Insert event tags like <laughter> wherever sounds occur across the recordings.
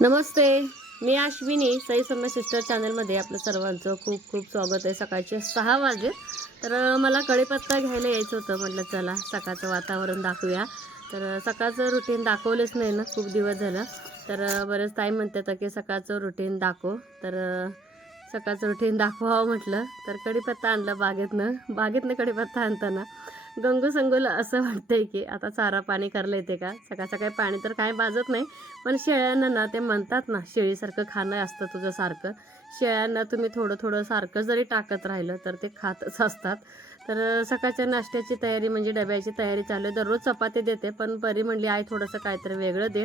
नमस्ते मी अश्विनी सई सम्य सिस्टर चॅनलमध्ये आपलं सर्वांचं खूप खूप स्वागत आहे. सकाळचे सहा वाजे. तर मला कढीपत्ता घ्यायला यायचं होतं. म्हटलं चला सकाळचं वातावरण दाखवूया. तर सकाळचं रुटीन दाखवलंच नाही ना. खूप दिवस झालं. तर बरंच बरेच टाईम म्हणतात की सकाळचं रुटीन दाखव. तर सकाळचं रुटीन दाखवावं म्हटलं. तर कढीपत्ता आणलं बागेतनं. बागेतनं कढीपत्ता आणताना. गंगू संगोला असं वाटतंय की आता चारा पाणी करलं येते का? सकाळ सकाळी पाणी तर काय बाजत नाही पण शेळ्यांना ना ते म्हणतात ना शेळीसारखं खाणं असतं तुझं सारखं. शेळ्यांना तुम्ही थोडं थोडं सारखं जरी टाकत राहिलं तर ते खातच असतात. तर सकाळच्या नाश्त्याची तयारी म्हणजे डब्याची तयारी चालू आहे. दररोज चपाती देते पण परी म्हणली आई थोडंसं काहीतरी वेगळं दे.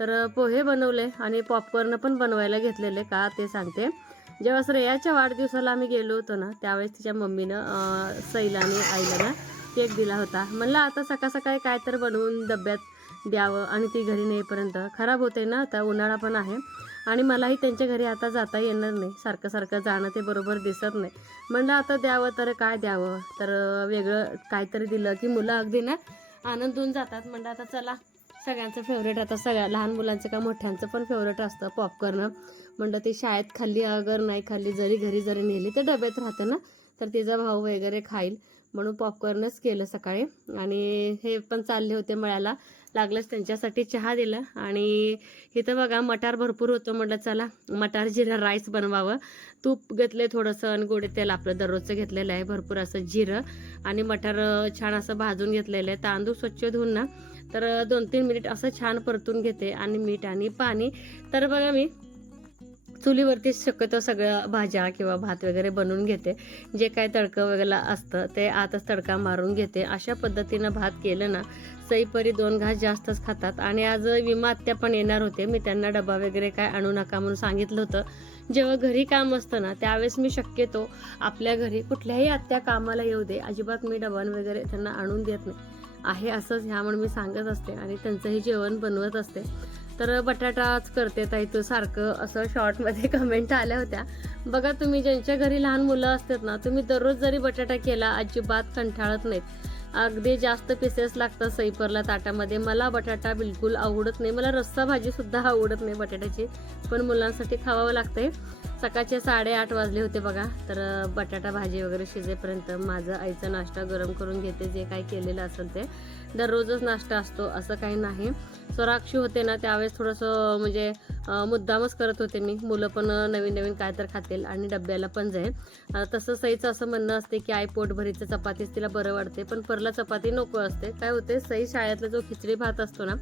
तर पोहे बनवले आणि पॉपकॉर्न पण बनवायला घेतलेले का ते सांगते. जेव्हा श्रेयाच्या वाढदिवसाला आम्ही गेलो होतो ना त्यावेळेस तिच्या मम्मीनं सैला आणि आईला ना केक दिला होता. म्हणलं आता सकाळ सकाळी काय तर बनवून डब्यात द्यावं आणि ती घरी नेईपर्यंत. खराब होते ना आता उन्हाळा पण आहे. आणि मलाही त्यांच्या घरी आता जाता येणार नाही. सारखं सारखं जाणं ते बरोबर दिसत नाही. म्हणलं आता द्यावं तर काय द्यावं? तर वेगळं काहीतरी दिलं की मुलं अगदी ना आनंद होऊन जातात. म्हणलं आता चला सगळ्यांचं फेवरेट आता सगळ्या लहान मुलांचं का मोठ्यांचं पण फेवरेट असतं पॉपकॉर्न म्हणलं ते शाळेत खाल्ली अगर नाही खाल्ली जरी घरी जरी नेली तर डब्यात राहते ना. तर तिचा भाऊ वगैरे खाईल. म्हणून पॉपकॉर्नच केलं सकाळी. आणि हे पण चालले होते मळ्याला. लागलंच त्यांच्यासाठी चहा दिला. आणि इथं बघा मटार भरपूर होतं. म्हटलं चला मटार जिरा राईस बनवावं. तूप घेतले थोडंसं आणि गोडे तेल आपलं दररोजचं घेतलेलं आहे. भरपूर असं जिरं आणि मटार छान असं भाजून घेतलेलं आहे. तांदूळ स्वच्छ धुवून ना तर दोन तीन मिनिट असं छान परतून घेते. आणि मीठ आणि पाणी. तर बघा मी चुलीवरती शक्यतो सगळ्या भाज्या किंवा भात वगैरे बनवून घेते. जे काय तडकं वगैरे असतं ते आतच तडका मारून घेते. अशा पद्धतीनं भात केलं ना सईपरी दोन घास जास्तच खातात. आणि आज विमा आत्या पण येणार होते. मी त्यांना डबा वगैरे काय आणू नका म्हणून सांगितलं होतं. जेव्हा घरी काम असतं ना त्यावेळेस मी शक्यतो आपल्या घरी कुठल्याही आत्या कामाला येऊ दे. अजिबात मी डबान वगैरे त्यांना आणून देत नाही. आहे असंच ह्या म्हणून मी सांगत असते. आणि त्यांचंही जेवण बनवत असते. तर बटाटाच करते ताई तू सारखं असं शॉर्टमध्ये कमेंट <laughs> आल्या होत्या. बघा तुम्ही ज्यांच्या घरी लहान मुलं असतात ना तुम्ही दररोज जरी बटाटा केला अजिबात कंटाळत नाहीत. अगदी जास्त पीसेस लागतात सईपरला ताटामध्ये. मला बटाटा बिलकुल आवडत नाही. मला रस्सा भाजीसुद्धा आवडत नाही बटाट्याची पण मुलांसाठी खावावं लागतंय. सकाळचे साडेआठ वाजले होते बघा. तर बटाटा भाजी वगैरे शिजेपर्यंत माझं आईचा नाश्ता गरम करून घेते जे काही केलेलं असेल ते. दररोजच नाश्ता असतो असं काही नाही. स्वराक्षी होते ना त्यावेळेस थोडंसं म्हणजे मुद्दामच करत होते मी. मुलं पण नवीन नवीन काय तर खातील आणि डब्याला पण जाईल. तसं सईचं असं म्हणणं असते की आई पोटभरीचं चपातीच तिला बरं वाटते पण परला चपाती नको असते. काय होते सई शाळेतला जो खिचडी भात असतो ना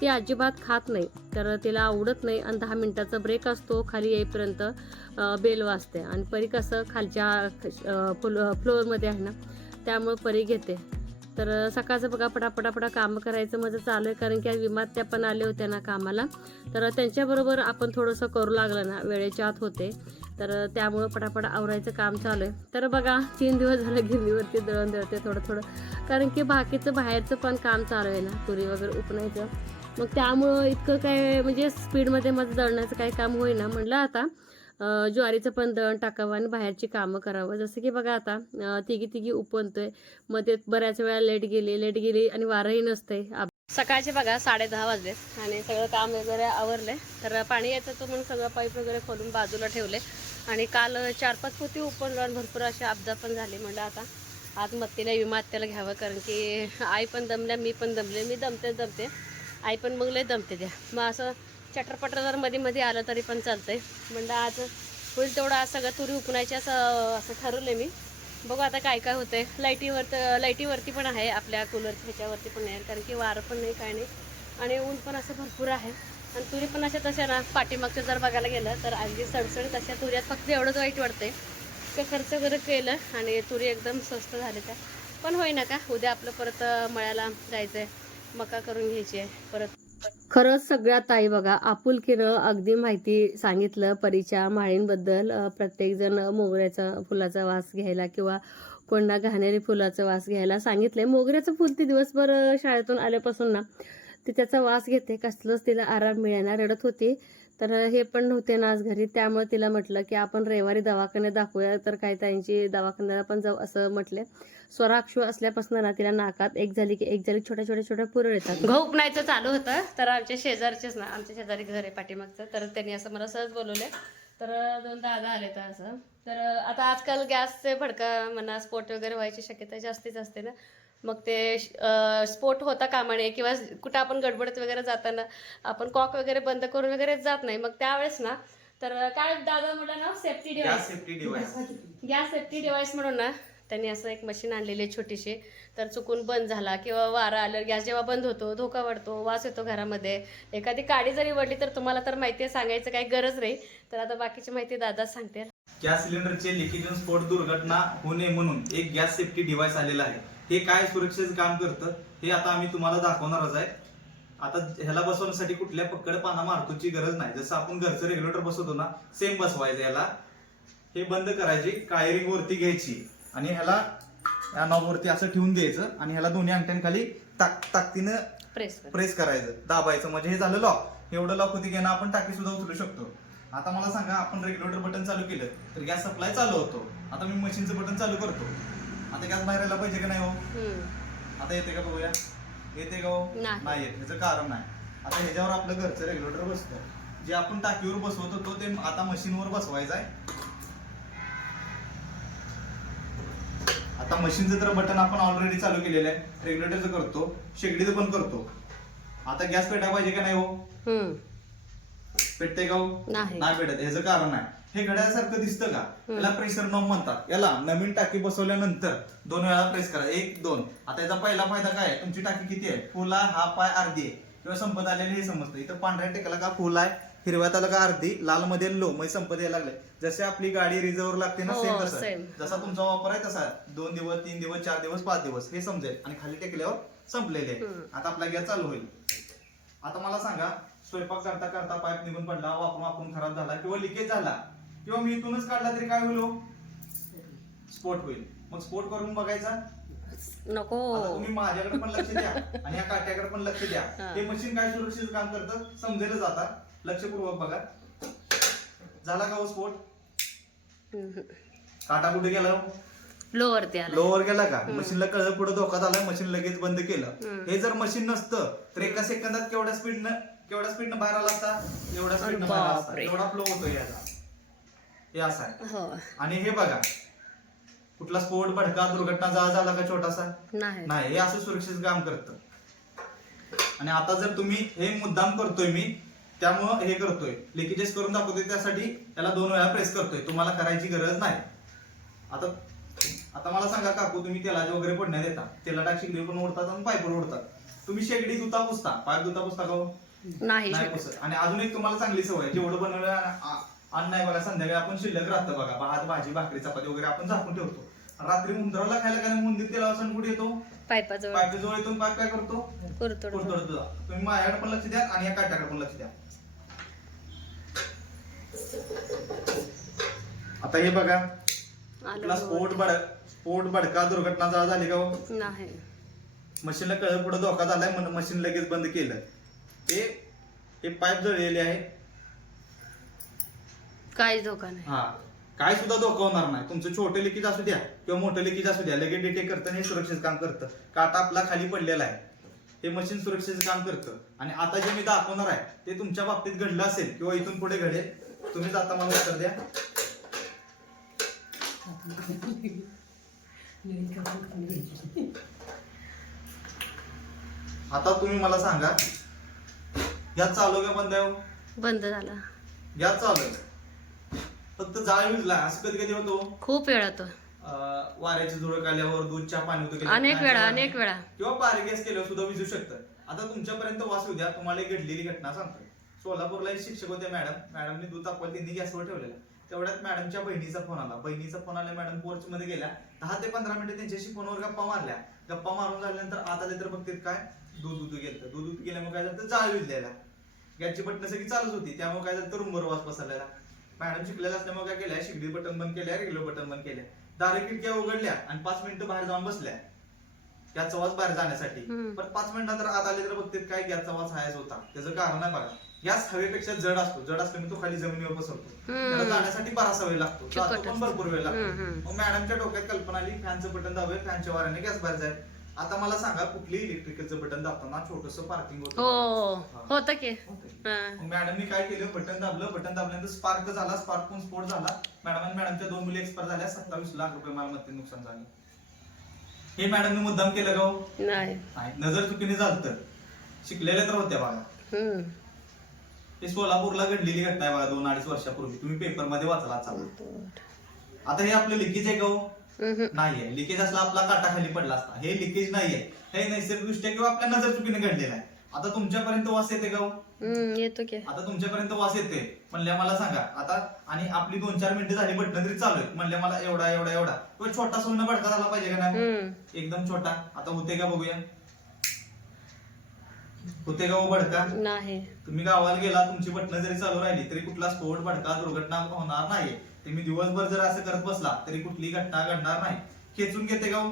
ती अजिबात खात नाही. तर तिला आवडत नाही आणि दहा मिनिटाचा ब्रेक असतो खाली येईपर्यंत बेल वाजते. आणि परी कसं खालच्या अं, फ्लोअरमध्ये आहे ना त्यामुळे परी घेते. तर सकाळचं बघा पटापटापटा कामं करायचं माझं चालू आहे कारण की आज विमात त्या पण आले होत्या ना कामाला. तर त्यांच्याबरोबर आपण थोडंसं करू लागलं ना वेळेच्या आत होते. तर त्यामुळं पटापट आवरायचं काम चालू आहे. तर बघा तीन दिवस झालं गिरणीवरती दळण दळते थोडं थोडं. कारण की बाकीचं बाहेरचं पण काम चालू आहे ना तुरी वगैरे उपणायचं मग त्यामुळं इतकं काय म्हणजे स्पीडमध्ये माझं दळण्याचं काही काम होईना. म्हणलं आता ज्वारीचं पण दळण टाकावं आणि बाहेरची कामं करावं. जसं की बघा आता तिघी तिघी उपनतोय. मग ते बऱ्याच वेळा लेट गेली लेट गेली आणि वारही नसते सकाळचे बघा साडे दहा वाजले आणि सगळं काम वगैरे आवरले तर पाणी यायचं तो म्हणून सगळं पाईप वगैरे खोलून बाजूला ठेवले. आणि काल चार पाच पोती उपनलो आणि भरपूर अशी अपघात पण झाली. म्हणलं आता आज मत्तीला विमा त्याला घ्यावं कारण की आई पण दमल्या मी पण दमले. मी दमते दमते. आई पण मग लय दमते द्या मग असं चटरपटर जर मध्ये मध्ये आलं तरी पण चालतंय. म्हणलं आज होईल तेवढं आज सगळं तुरी उपणायची असं असं ठरवलं मी. बघू आता काय काय होतंय. लाईटीवर तर लाईटीवरती पण आहे आपल्या कूलरच्या ह्याच्यावरती पण आहे. कारण की वारं पण नाही काय नाही. आणि ऊन पण असं भरपूर आहे. आणि तुरी पण अशा तशा ना पाठीमागचं जर बघायला गेलं तर अगदी सडसडीत अशा तुऱ्यात फक्त एवढंच वाईट वाटतंय. ते खर्च वगैरे केलं आणि तुरी एकदम स्वस्त झाले त्या. पण होईना का? उद्या आपलं परत मळ्याला जायचं आहे मका करून घ्यायची आहे. परत खरंच सगळ्यात ताई बघा आपुलकीनं अगदी माहिती सांगितलं. परीच्या माळींबद्दल प्रत्येकजण मोगऱ्याचा फुलाचा वास घ्यायला किंवा कोणा घाणेरी फुलाचा वास घ्यायला सांगितले मोगऱ्याचं फुल ती दिवसभर शाळेतून आल्यापासून ना ती त्याचा वास घेते. कसलंच तिला आराम मिळेना रडत होती. तर हे पण नव्हते ना आज घरी. त्यामुळे तिला म्हटलं की आपण रविवारी दवाखान्यात दाखवूया. तर काही ताईंची दवाखान्याला पण जाऊ असं म्हटले. स्वराक्षू असल्यापासून ना तिला नाकात एक झाली की एक झाली छोट्या छोट्या छोट्या पुरळ येतात. गहू उपणायचं चालू होतं तर आमच्या शेजारचेच ना आमच्या शेजारी घर आहे पाठीमागचं. तर त्यांनी असं मला सहज बोलवले. तर दोन दादा आले तर असं. तर आता आजकाल गॅसचे भडका म्हणा स्फोट वगैरे व्हायची शक्यता जास्तीच असते ना. मग ते स्फोट होता कामा नये किंवा कुठं आपण गडबडत वगैरे जाताना आपण कॉक वगैरे बंद करून वगैरे जात नाही. मग त्यावेळेस ना तर काय दादा म्हटलं ना safety device safety device gas safety device म्हणून ना त्यांनी असं एक मशीन आणलेली आहे छोटीशी. तर चुकून बंद झाला किंवा वारा आलं गॅस जेव्हा बंद होतो धोका वाढतो वास येतो घरामध्ये. एखादी काडी जरी वडली तर तुम्हाला तर माहिती आहे सांगायचं काही गरज नाही. तर आता बाकीची माहिती दादाच सांगते. गॅस सिलेंडरचे लिकेज स्फोट दुर्घटना होऊ नये म्हणून एक गॅस सेफ्टी डिव्हाइस आलेलं आहे. हे काय सुरक्षेचं काम करतं हे आता आम्ही तुम्हाला दाखवणारच आहे. आता ह्याला बसवण्यासाठी कुठल्या पकड पाना मारतोची गरज नाही. जसं आपण घरचं रेग्युलेटर बसवतो ना सेम बसवायचं याला. हे बंद करायची काळी रिंग वरती घ्यायची आणि ह्याला या नॉब वरती असं ठेवून द्यायचं आणि ह्याला दोन्ही अंगठ्यांखाली ताक ताकदीनं प्रेस प्रेस करायचं. दाबायचं. म्हणजे हे झालं लॉक एवढं लॉक होती ना आपण टाकी सुद्धा उचलू शकतो. आता मला सांगा आपण रेग्युलेटर बटन चालू केलं तर गॅस सप्लाय चालू होतो. आता मी मशीनचं बटन चालू करतो. आता गॅस बाहेर यायला पाहिजे का नाही हो? हम्म. आता येते का बघूया? येते का हो? नाही. नाही येत. ह्याचं कारण नाही. आता ह्याच्यावर आपलं घरचं रेग्युलेटर बसतं. जे आपण टाकीवर बसवत होतो ते आता मशीनवर बसवायचं आहे. आता मशीनचं तर बटन आपण ऑलरेडी चालू केलेलं आहे. रेग्युलेटरचं करतो. शेगडीचं पण करतो. आता गॅस पेटा पाहिजे का नाही हो? हम्म. पेटते का हो? नाही. नाही भेटत ह्याचं कारण आहे हे घड्यासारखं दिसतं का? याला प्रेशर नॉब म्हणतात. याला नवीन टाकी बसवल्यानंतर दोन वेळा प्रेस करा. एक दोन. आता याचा पहिला फायदा काय आहे? तुमची टाकी किती आहे? फुल आहे हाफ आहे अर्धी आहे. किंवा संपत आलेली हे समजतं. इथं पांढऱ्या टेकाला का फुल आहे? हिरव्यात आलं का अर्धी? लाल मध्ये लो म्हणजे संपत यायला लागले जसे आपली गाडी रिझर्व लागते ना हो, सेम तसं. same. जसा तुमचा वापर आहे तसा. दोन दिवस तीन दिवस चार दिवस पाच दिवस. हे समजेल. आणि खाली टेकल्यावर संपलेले आहे. आता आपला गॅस चालू होईल. आता मला सांगा स्वयंपाक करता करता पाईप निघून पडला वापरून वापरून खराब झाला किंवा लिकेज झाला. किंवा मी इथूनच काढला तरी काय होईल हो? स्फोट होईल. मग स्फोट करून बघायचा? नको. तुम्ही माझ्याकडे पण लक्ष द्या आणि या काट्याकडे पण लक्ष द्या. हा. हे मशीन काय सुरक्षित काम करतं? समजेलच आता. लक्षपूर्वक बघा. झाला का हो स्फोट. काटा कुठे गेला हो? लोवरती आला लोवर गेला का? मशीनला कळलं पुढे धोका झाला मशीन लगेच बंद केलं. हे जर मशीन नसतं तर एका सेकंदात केवढ्या स्पीडनं केवढ्या स्पीडनं बाहेर आला असता? एवढ्या स्पीडनं बाहेर आला असता. बापरे. एवढा फ्लो होतो याचा. हे असं आहे हो. आणि हे बघा कुठला स्फोट भडका दुर्घटना जा झाला का छोटासा? नाही. नाही हे असं सुरक्षित काम करतं. आणि आता जर तुम्ही हे मुद्दाम करतोय मी त्यामुळं हे करतोय. लिकेजेस करून दाखवतोय त्यासाठी त्याला दोन वेळा प्रेस करतोय. तुम्हाला करायची गरज नाही. आता आता मला सांगा काकू तुम्ही तेलाचे वगैरे पडण्यात येतात तेला शिगडी पण ओढतात आणि पाईपवर ओढतात. तुम्ही शेगडी दुता पुसता पाईप दुता पुसता का हो? नाही नाही शकत. पुसत आणि अजून एक तुम्हाला चांगली सवय आहे. जेवढं बनवलं आ- अन्न आहे बघा संध्याकाळी आपण शिल्लक राहतं बघा भात भाजी भाकरी चपाती वगैरे आपण झाकून ठेवतो रात्री उंदराला खायला काय उंदीर तेला सण कुठे येतो पाईपाजवळ पाईप जवळ येतो पाईप काय करतो कुरतोड. तुम्ही माझ्याकडे पण लक्ष द्या आणि या काट्याकडे पण लक्ष द्या आता हे बघा आलं आपला स्फोट बड स्फोट बडका दुर्घटना झाली का हो? नाही मशीनला कळत पुढे धोका झालाय म्हणून मशीन लगेच बंद केलं हे हे पाईप जळलेले आहे काहीच धोका नाही. हा. काय सुद्धा धोका होणार नाही. तुमचं छोटं लिकेज असू द्या किंवा मोठं लिकेज असू द्या लगेच डिटेक्ट करतं आणि हे सुरक्षित काम करतं. काटा आपला खाली पडलेला आहे. हे मशीन सुरक्षित काम करतं. आणि आता जे मी दाखवणार आहे ते तुमच्या बाबतीत घडलं असेल किंवा इथून पुढे घडेल तुम्ही जाता मला उत्तर द्या. आता तुम्ही मला सांगा गॅस चालू का बंद आहे हो? बंद झाला. गॅस चालू आहे. फक्त जाळ विजला असं कधी कधी होतो. खूप वेळ अं, वाऱ्याची झुळक आल्यावर दूध चहा पाणी होतं अनेक वेळा अनेक वेळा. किंवा पारे गॅस केल्यावर सुद्धा विजू शकतं. आता तुमच्यापर्यंत वाचू द्या तुम्हाला एक घडलेली घटना सांगतो सोलापूरला एक शिक्षक होते मॅडम. मॅडमनी दूध तापवायला त्यांनी गॅसवर ठेवलेला. तेवढ्यात मॅडमच्या बहिणीचा फोन आला. बहिणीचा फोन आला मॅडम पोर्च मध्ये गेल्या. दहा ते पंधरा मिनिटं त्यांच्याशी फोनवर गप्पा मारल्या. गप्पा मारून झाल्यानंतर आत आले तर बघतात काय? दूध दूध गेलं दूध दूध गेल्यामुळे काय झालं? तर जाळ विजलेला गॅसची बटन सगळी चालूच होती. त्यामुळे काय झालं तर रूमवर वास पसरलेला. मॅडम शिकलेल्या असल्यामुळे काय केल्या? शिगडी बटन बंद केल्या रेग्युलर बटन बंद केल्या. दारे खिडक्या उघडल्या आणि पाच मिनिटं बाहेर जाऊन बसल्या. गॅसचा वास बाहेर जाण्यासाठी. पण पाच मिनिटानंतर आत आले तर बघते काय गॅसचा वास हायच होता. त्याचं कारण आहे बघा. गॅस हवेपेक्षा जड असतो. जड असल्यामुळे तो खाली जमिनीवर हम्म. त्याला जाण्यासाठी बराचसा वेळ लागतो. जातो पण असतं. भरपूर वेळ लागतो. मग मॅडमच्या डोक्यात कल्पना आली फॅनचं बटन दाबूया फॅनच्या वाऱ्याने गॅस बाहेर जाईल. आता मला सांगा कुठली इलेक्ट्रिकलचं बटन दाबताना छोटस पार्किंग हो होतं होतं की. हा. मग मॅडमनी काय केलं? बटन दाबलं बटन दाबल्यानंतर स्पार्क झाला स्पार्क पण स्फोट झाला. मॅडम आणि मॅडमच्या दोन मुली एक्सपायर झाल्या सत्तावीस लाख रुपये मालमत्ते नुकसान झालं. हे मॅडमने मुद्दाम केलं का हो? नाही. नाही. नजर चुकीने झालं शिकलेल्या तर होत्या बघा. हम्म. हे सोलापूरला घडलेली घटना आहे बघा दोन अडीच वर्षापूर्वी. तुम्ही पेपरमध्ये वाचला चालू. आता हे आपलं लिकेज आहे का हो. नाहीये. लिकेज असला आपला काटा खाली पडला असता. हे लिकेज नाहीये. हे नैसर्गिकदृष्ट्या किंवा आपल्या नजर चुकीने घडलेलं आहे. आता तुमच्यापर्यंत वास येते का हो? येतो की. आता तुमच्यापर्यंत वास येते म्हणल्या मला सांगा. आता आणि आपली दोन चार मिनिटं झाली बटन तरी चालू आहे म्हणल्या मला एवढा एवढा एवढा. तो छोटा सोनं भडका झाला पाहिजे का नाही? हम्म. एकदम छोटा. आता होते का बघूया. होते का हो भडका? नाही. तुम्ही गावाला गेला तुमची बटणं जरी चालू राहिली तरी कुठला स्फोट भडका दुर्घटना होणार नाही तुम्ही दिवसभर जर असं करत बसला तरी कुठली घटना घडणार नाही. खेचून घेते का हो?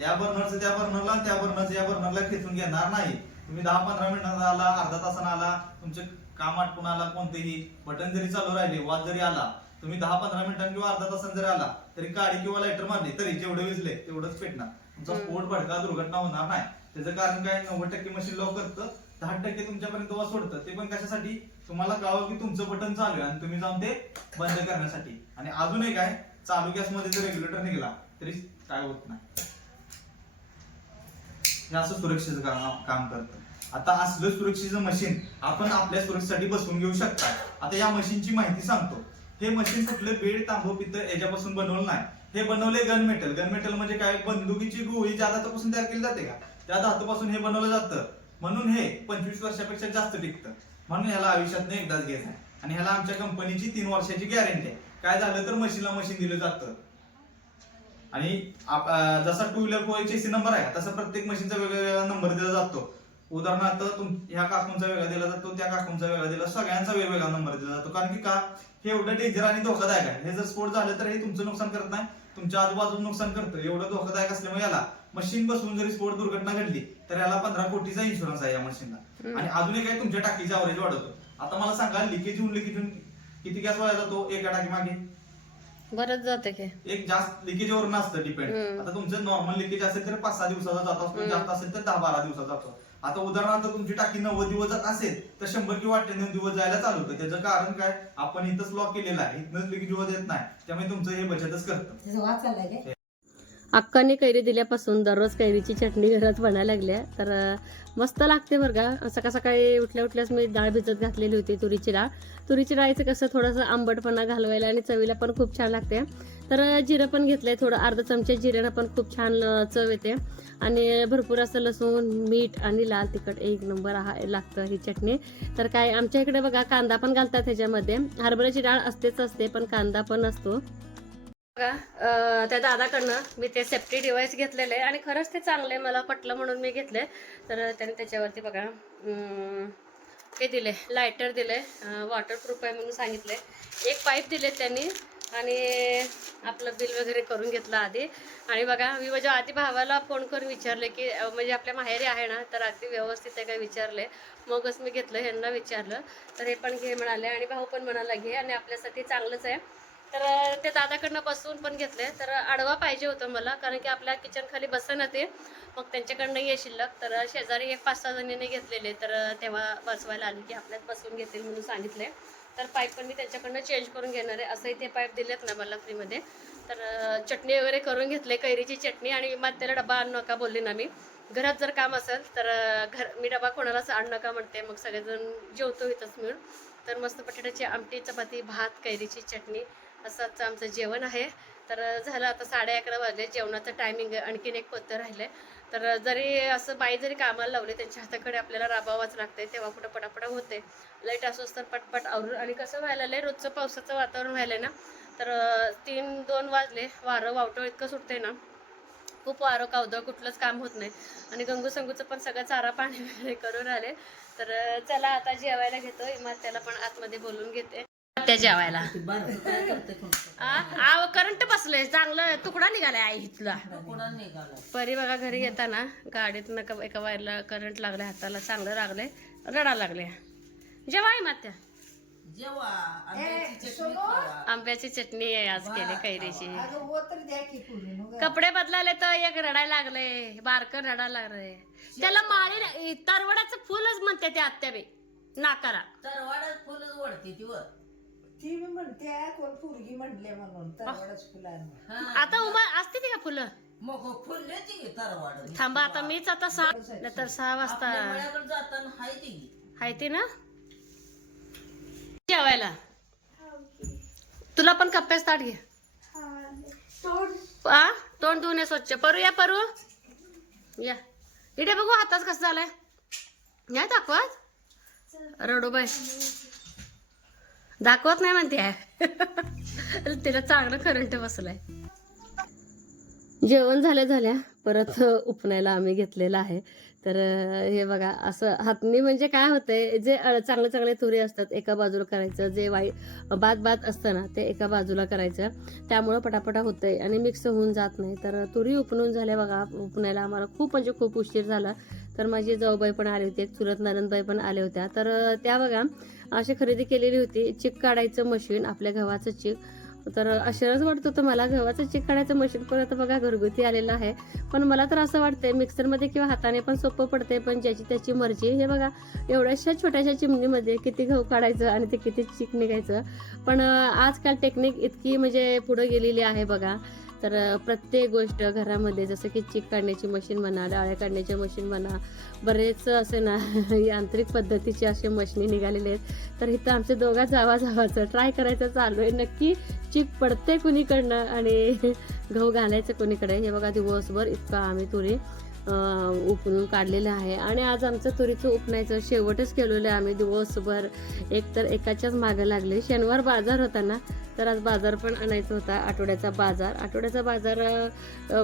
या बर्नरचं त्या बर्नरला त्या बर्नरचं या बर्नरला खेचून घेणार नाही. तुम्ही दहा पंधरा मिनिटात आला अर्धा तासानं आला तुमचे काम आटपून आला कोणतेही बटन जरी चालू राहिले वाद जरी आला तुम्ही दहा पंधरा मिनिटांनी किंवा अर्धा तासानं जरी आला तरी गाडी किंवा लायटर मारली तरी जेवढे विजले तेवढंच पेटणार. तुमचा. स्फोट भडका दुर्घटना होणार नाही. त्याचं कारण काय? नव्वद टक्के मशीन लॉक करतं. दहा टक्के तुमच्यापर्यंत वा सोडतं ते पण कशासाठी? तुम्हाला कळावं की तुमचं बटन चालू आहे आणि तुम्ही जाऊन ते बंद करण्यासाठी. आणि अजूनही काय चालू गॅसमध्ये जर रेग्युलेटर निघाला तरी काय होत नाही. हे असं सुरक्षेचं काम काम करतं. आता असलं सुरक्षेचं मशीन आपण आपल्या सुरक्षेसाठी बसवून घेऊ शकता. आता या मशीनची माहिती सांगतो. हे मशीन कुठलं बेड तांबो पित्तळ याच्यापासून बनवलं नाही. हे बनवले गन मेटल गन मेटल म्हणजे काय? बंदुकीची गोळी ज्या धातूपासून तयार केली जाते का? त्या धातूपासून हे बनवलं जातं. म्हणून हे पंचवीस वर्षापेक्षा जास्त टिकतं. म्हणून ह्याला आयुष्यात एकदाच घ्यायचं आहे. आणि ह्याला आमच्या कंपनीची तीन वर्षाची गॅरंटी आहे. काय झालं तर मशीनला मशीन दिलं जातं. आणि आप- जसा टू व्हीलर फोर नंबर आहे तसा प्रत्येक मशीनचा वेगवेगळा नंबर दिला जातो. उदाहरणार्थ तुम ह्या काकूंचा वेगळा दिला जातो त्या काकूंचा वेगळा दिला सगळ्यांचा वेगवेगळा नंबर दिला जातो. कारण की का? हे एवढं डेंजर आणि धोकादायक आहे. हे जर स्फोट झालं तर हे तुमचं नुकसान करत नाही. तुमच्या आजूबाजूला नुकसान करतं. एवढं धोकादायक असल्यामुळे याला मशीन बसवून जरी स्फोट दुर्घटना घडली तर याला पंधरा कोटीचा इन्शुरन्स आहे या मशीनला आणि अजूनही काय तुमच्या टाकीचा अवरेज वाढवतो. आता मला सांगा लिकेज होऊन लिकेज होऊन किती गॅस वाया जातो एका टाकी मागे? बरंच जाते की. एक जास्त लिकेजवर नसतं डिपेंड हम्म. आता तुमचं नॉर्मल लिकेज असेल तर पाच सहा दिवसाचा जात असतो. जास्त असेल तर दहा बारा दिवसाचा जातो. आता उदाहरणार्थ तुमची टाकी नव्वद दिवस जात असेल तर शंभर किंवा अठ्ठ्याण्णव दिवस जायला चालू होतं. त्याचं कारण काय? आपण इथंच लॉक केलेलं आहे. इथनच लिकेज होत येत नाही. त्यामुळे तुमचं हे बचतच करतं त्याचा वाद चाललाय काय अक्काने कैरी दिल्यापासून दररोज कैरीची चटणी घरात बनायला लागल्या. तर मस्त लागते बरं का. सकाळ सकाळी उठल्या उठल्याच मी डाळ भिजत घातलेली होती तुरीची डाळ. तुरीची डाळीचं कसं थोडंसं आंबटपणा घालवायला आणि चवीला पण खूप छान लागते. तर जिरं पण घेतलंय थोडं अर्धा चमचे जिऱ्यानं पण खूप छान चव येते. आणि भरपूर असं लसूण मीठ आणि लाल तिखट एक नंबर हा लागतं ही चटणी. तर काय आमच्या इकडे बघा कांदा पण घालतात ह्याच्यामध्ये. हरभऱ्याची डाळ असतेच असते पण कांदा पण असतो. बघा त्या दादाकडनं मी ते सेफ्टी डिव्हाइस घेतलेलं आहे आणि खरंच ते चांगलं आहे. मला पटलं म्हणून मी घेतले तर त्याने त्याच्यावरती बघा हे दिले लायटर दिले वॉटरप्रूफ आहे म्हणून सांगितले एक पाईप दिले त्यांनी आणि आपलं बिल वगैरे करून घेतलं आधी. आणि बघा मी माझ्या आधी भावाला फोन करून विचारले की म्हणजे आपल्या माहेरी आहे ना तर अगदी व्यवस्थित आहे काय विचारले मगच मी घेतलं ह्यांना विचारलं. तर हे पण घे म्हणाले आणि भाऊ पण म्हणाला घे आणि आपल्यासाठी चांगलंच आहे. तर ते दादाकडनं बसवून पण घेतले तर आडवा पाहिजे होतं मला कारण की आपल्या किचन खाली ना ते. मग त्यांच्याकडनं ये शिल्लक. तर शेजारी एक पाच सहा जणीने घेतलेले. तर तेव्हा बसवायला आली की आपल्यात बसवून घेतील म्हणून सांगितले तर पाईप पण मी त्यांच्याकडनं चेंज करून घेणार आहे. असंही ते पाईप दिलेत ना मला फ्रीमध्ये तर चटणी वगैरे करून घेतले कैरीची चटणी. आणि मग त्याला डबा आणू नका बोलले ना मी. घरात जर काम असेल तर घर मी डबा कोणालाच आणू नका म्हणते. मग सगळेजण जेवतो इथंच मिळून. तर मस्त बटाट्याची आमटी चपाती भात कैरीची चटणी. असं आजचं आमचं जेवण आहे. तर झालं आता साडे अकरा वाजले. जेवणाचं टायमिंग आणखीन एक पत्तं राहिलं. तर जरी असं बाई जरी कामाला लावले त्यांच्या हाताकडे आपल्याला राबावाच लागते तेव्हा कुठं पटापटा होते. लाइट असोच तर पटपट आवरून. आणि कसं व्हायला लय रोजचं पावसाचं वातावरण व्हायलं ना. तर तीन दोन वाजले. वारं वावटं इतकं सुटते ना. खूप वारं कावदळ कुठलंच काम होत नाही. आणि गंगू संगूचं पण सगळं चारा पाणी वगैरे <laughs> करून आले. तर चला आता जेवायला घेतो इमारत त्याला पण आतमध्ये बोलून घेते. बसत्या जेवायला? आव करंट बसलंय चांगलं तुकडा निघालाय आई निघाला परी बघा घरी येताना गाडीत नका एका वायरला करंट लागले हाताला चांगलं लागले रडा लागले जेव्हा आई मात्या. जेव्हा आंब्याची चटणी आहे आज केली कैरीची. हो. कपडे बदलाले तर एक रडायला लागले बारक रडायला लागले त्याला माळी तरवडाचं फुलच म्हणते ते आत्या बी नाकारा तरवाड्यात फुलच वळते ती वर. ती मी म्हणते कोण पोरगी म्हणले म्हणून तरवडच फुलांना. हा. आता उभा असते ती का फुलं? मग फुलले ती तरवाड. थांबा आता मीच आता सहा नाहीतर सहा वाजता आपल्या मळ्याकडे जाताना हाय ती. आहे ती ना? जेवायला. तुला पण कप्प्याच ताट घे. आ? तोंड धुवून ये स्वच्छ. परू या परू. या. इथे बघू हाताच कसं झालाय. या दाखवत. रडू बाय दाखवत नाही म्हणते. आहे. <laughs> तिला चांगलं करंट बसलाय. जेवण झाल्या झाल्या परत उपनायला आम्ही घेतलेलं आहे. तर हे बघा असं हातनी म्हणजे काय होतंय जे चांगले चांगले तुरी असतात एका बाजूला करायचं जे वाई बाद बाद असतं ना ते एका बाजूला करायचं. त्यामुळं पटापटा होतंय आणि मिक्स होऊन जात नाही. तर तुरी उपणून झाल्या बघा उपणायला आम्हाला खूप म्हणजे खूप उशीर झाला. तर माझी जाऊबाई पण आली होती चुरत नरंदबाई पण आल्या होत्या. तर त्या बघा अशी खरेदी केलेली होती. चिक काढायचं मशीन आपल्या गव्हाचं चिक. तर आश्चर्यच वाटत होतं मला. गव्हाचं चिक काढायचं मशीन पण आता बघा घरगुती आलेलं आहे. पण मला तर असं वाटतंय मिक्सरमध्ये किंवा हाताने पण सोपं पडतंय पण ज्याची त्याची मर्जी. हे बघा एवढ्याशा छोट्याशा चिमणीमध्ये किती गहू काढायचं आणि ते किती चिक निघायचं. पण आजकाल टेक्निक इतकी म्हणजे पुढे गेलेली आहे बघा. तर प्रत्येक गोष्ट घरामध्ये जसं की चिक काढण्याची मशीन म्हणा डाळ्या काढण्याची मशीन म्हणा बरेच असे ना <laughs> यांत्रिक पद्धतीचे असे मशिनी निघालेले आहेत. तर इथं आमच्या दोघा जावा जावाचं ट्राय करायचं चालू आहे. नक्की चिक पडते कुणीकडनं आणि <laughs> गहू घालायचं कुणीकडे? हे बघा दिवसभर इतका आम्ही तुरी उपणून काढलेलं आहे. आणि आज आमचं तुरीचं उपणायचं शेवटच केलेलं आहे आम्ही दिवसभर. एक तर एकाच्याच मागं लागले. शनिवार बाजार होता ना तर आज बाजार पण आणायचा होता आठवड्याचा बाजार. आठवड्याचा बाजार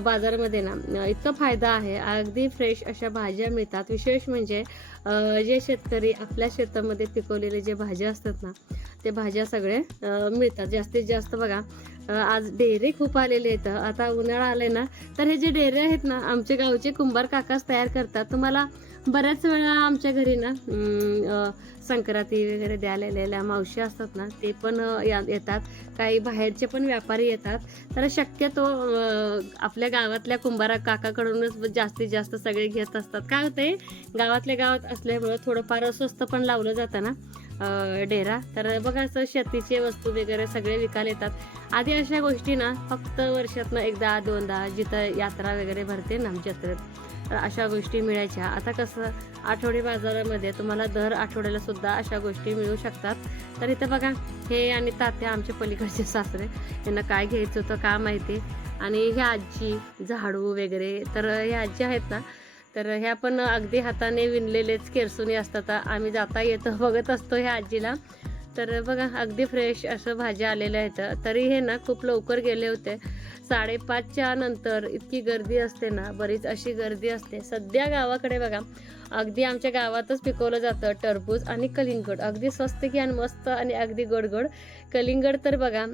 बाजारामध्ये ना इतका फायदा आहे. अगदी फ्रेश अशा भाज्या मिळतात. विशेष म्हणजे जे शेतकरी आपल्या शेतामध्ये पिकवलेले जे भाज्या असतात ना ते भाज्या सगळे मिळतात. जास्तीत जास्त बघा आज डेरे खूप आलेले आहेत. आता उन्हाळा आलाय ना तर हे जे डेरे आहेत ना आमचे गावचे कुंभार काकाच तयार करतात. तुम्हाला बऱ्याच वेळा आमच्या घरी ना संक्रांती वगैरे द्यालेल्या मावशी असतात ना ते पण या- येतात. काही बाहेरचे पण व्यापारी येतात. तर शक्यतो आपल्या गावातल्या कुंभारा काकाकडूनच जास्तीत जास्त सगळे घेत असतात. काय होते गावातल्या गावात असल्यामुळं थोडंफार स्वस्त पण लावलं जातं ना. डेरा. तर बघा असं शेतीचे वस्तू वगैरे सगळे विकायला येतात. आधी अशा गोष्टी ना फक्त वर्षातनं एकदा दोनदा जिथं यात्रा वगैरे भरते ना जत्रेत तर अशा गोष्टी मिळायच्या. आता कसं आठवडी बाजारामध्ये तुम्हाला दर आठवड्याला सुद्धा अशा गोष्टी मिळू शकतात. तर इथं बघा हे आणि तात्या आमचे पलीकडचे सासरे यांना काय घ्यायचं होतं का माहिती? आणि ही आजी झाडू वगैरे तर हे आजी आहेत ना तर ह्या पण अगदी हाताने विणलेलेच केरसुनी असतात. आम्ही जाता येतो बघत असतो ह्या आजीला. तर बघा अगदी फ्रेश असं भाज्या आलेल्या आहेत. तरी हे ना खूप लवकर गेले होते. साडेपाचच्या नंतर इतकी गर्दी असते ना बरीच अशी गर्दी असते. सध्या गावाकडे बघा अगदी आमच्या गावातच पिकवलं जातं टरबूज आणि कलिंगड. अगदी स्वस्त की आणि मस्त आणि अगदी गोड गोड कलिंगड तर बघा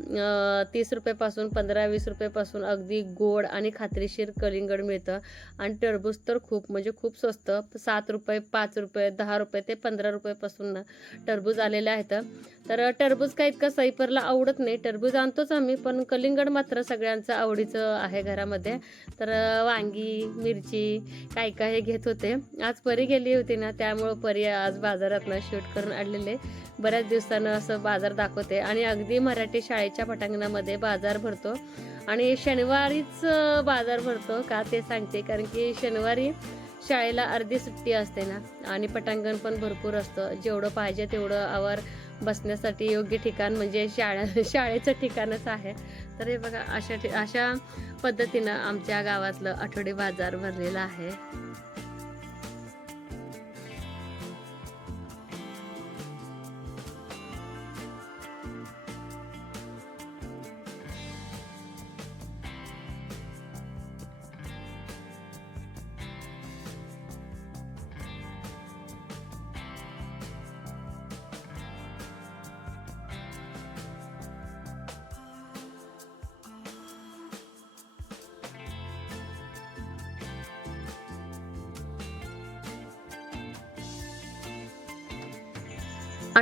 तीस रुपयापासून पंधरा वीस रुपयेपासून अगदी गोड आणि खात्रीशीर कलिंगड मिळतं. आणि टरबूज तर खूप म्हणजे खूप स्वस्त. सात रुपये पाच रुपये दहा रुपये ते पंधरा रुपयेपासून ना टरबूज आलेले आहेत. तर टरबूज काय इतकं सैपरला आवडत नाही. टरबूज आणतोच आम्ही पण कलिंगड मात्र सगळ्यांचं आवडीचं आहे घरामध्ये. तर वांगी मिरची काय काय हे घेत होते. आज परी गेली होती ना त्यामुळं परी आज बाजारात शूट करून आणलेले. बऱ्याच दिवसानं असं बाजार दाखवते. आणि अगदी मराठी शाळेच्या पटांगणामध्ये बाजार भरतो. आणि शनिवारीच बाजार भरतो का ते सांगते. कारण की शनिवारी शाळेला अर्धी सुट्टी असते ना. आणि पटांगण पण भरपूर असतं. जेवढं पाहिजे तेवढं आवर बसण्यासाठी योग्य ठिकाण म्हणजे शाळा शाळेचं ठिकाणच आहे. तर हे बघा अशा ठि- अशा पद्धतीनं आमच्या गावातलं आठवडी बाजार भरलेला आहे.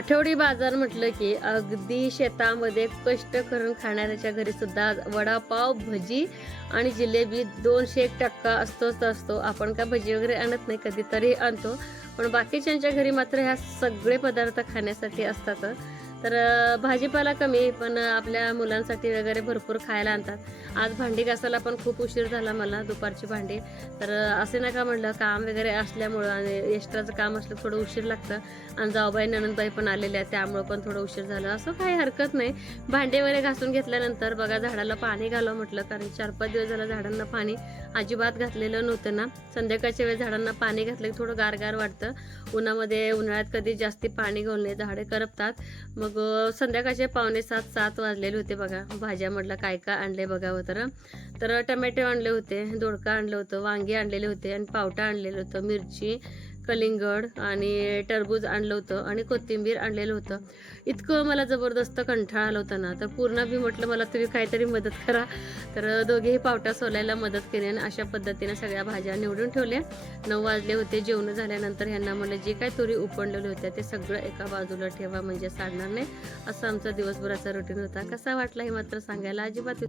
आठवडी बाजार म्हटलं की अगदी शेतामध्ये कष्ट करून खाणाऱ्याच्या घरी सुद्धा वडापाव भजी आणि जिलेबी दोनशे एक टक्का असतोच असतो. आपण काय भजी वगैरे आणत नाही कधीतरी आणतो. पण बाकीच्यांच्या घरी मात्र ह्या सगळे पदार्थ खाण्यासाठी असतात तर भाजीपाला कमी पण आपल्या मुलांसाठी वगैरे भरपूर खायला आणतात. आज भांडी घासायला पण खूप उशीर झाला मला दुपारची भांडी. तर असे नका म्हटलं काम वगैरे असल्यामुळं आणि एक्स्ट्राचं काम असलं थोडं उशीर लागतं. आणि जाऊबाई ननंदबाई पण आलेल्या आहेत त्यामुळं पण थोडं उशीर झालं. असं काही हरकत नाही. भांडे वगैरे घासून घेतल्यानंतर बघा झाडाला पाणी घालावं म्हटलं कारण चार पाच दिवस झालं झाडांना पाणी अजिबात घातलेलं नव्हतं ना. संध्याकाळच्या वेळेस झाडांना पाणी घातलं की थोडं गारगार वाटतं. उन्हामध्ये उन्हाळ्यात कधी जास्ती पाणी घालणे नये झाडे करपतात. मग मग संध्याकाळचे पावणे सात सात वाजलेले होते बघा. भाज्या म्हटलं काय काय आणले बघावं हो तर. तर टमॅटो आणले होते दोडका आणलं होतं वांगी आणलेले होते आणि पावटा आणलेलं होतं मिरची कलिंगड आणि टरबूज आणलं होतं आणि कोथिंबीर आणलेलं होतं. इतकं मला जबरदस्त कंठाळ आलं होतं ना. तर पूर्ण बी म्हटलं मला तुम्ही काहीतरी मदत करा. तर दोघेही पावटा सोलायला मदत केली आणि अशा पद्धतीने सगळ्या भाज्या निवडून ठेवल्या. नऊ वाजले होते जेवण झाल्यानंतर ह्यांना म्हणलं जे काय तुरी उपडलेले होत्या ते सगळं एका बाजूला ठेवा म्हणजे साडणार नाही. असं आमचा दिवसभराचा रुटीन होता. कसा वाटला हे मात्र सांगायला अजिबात